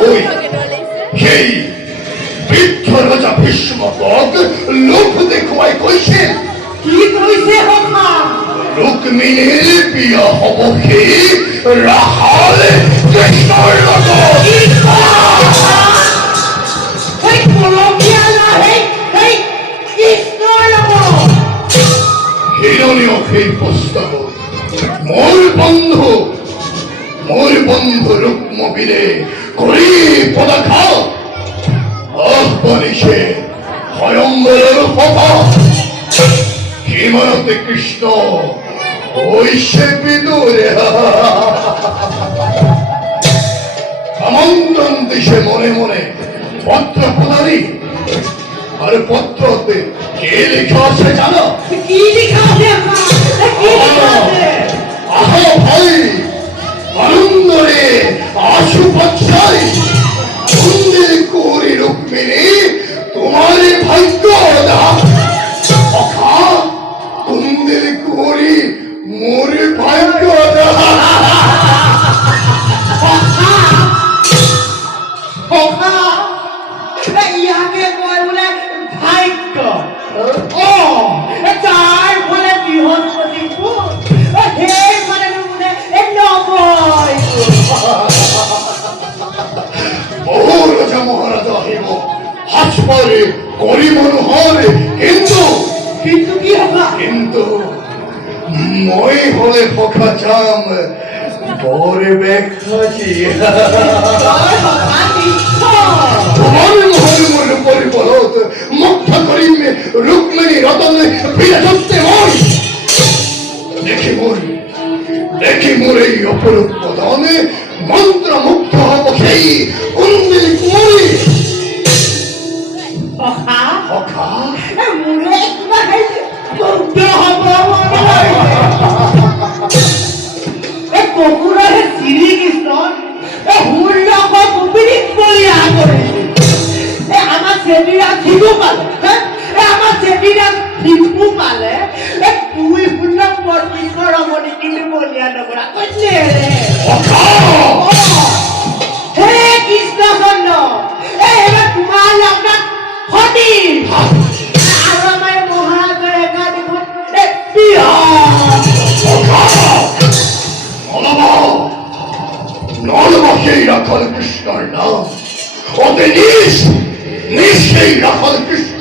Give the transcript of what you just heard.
ওই সেই বৃদ্ধ রাজা ভীষ্মক লোক দেখুয়াই কইছেন কি কইছে হমা রুক্মিণীর বিয়া হব কি রাহাল কৃষ্ণর লগত এই কলমিয়া নাই এই কৃষ্ণর লগত হিরণীয় সেই প্রস্তাব মোর বন্ধু রুক্মবীরে করি পদাঘাত আহ্বানিসে স্বয়ম্বরের হবা হিমানতে কৃষ্ণ ওই সে বিদুরে আমন্ত্রণ দিশে মনে মনে পত্র প্রদানী আর পত্রতে কে লেখা আছে জানো কি লেখা আছে কি লেখা আছে আহো ভাই আনন্দরে আশু পচ্ছাই কুন্দির কৌরি রুক্মিণী তোমার ভাগ্য দা অখা কুন্দির কৌরি মোর ভাগ্য দা ওখা ইয়াকে কয় বলে ভাগ্য ও তার বলে বৃহস্পতি হে মানে বলে নবয় বহু রাজা মহারাজা হেব হাসপারে করি মনোহরে কিন্তু কিন্তু কি হবা কিন্তু মই হলে পখা চাম পরে ব্যাখ্যাছি তোমার মহানুমর পরিবলত মুগ্ধ করিমে রুক্মিণী রতন ফিরে ধরতে মই দেখি মোর এই অপরূপ প্রদানে মন্ত্র মুগ্ধ হব সেই কুন্দিনী কুমারী ওখা অখা মুরে একবার মুগ্ধ হব কুকুরের শ্রীকৃষ্ণ হুর লগত কুপিনি বলিয়া করে আমার সেদিনা ঠিকু পালে আমার সেদিনা ঠিকু পালে তুই শুনলাম বড় কৃষ্ণ রমণী কিন্তু বলিয়া নকরা কইছে হে কৃষ্ণ চন্দ্র এবার তোমার লগত হতি আর আমার মহারাজের একা দেখুন বিয়া নলবা সেই রাখাল কৃষ্ণর নাম ওতে নিজ সেই রাখাল কৃষ্ণ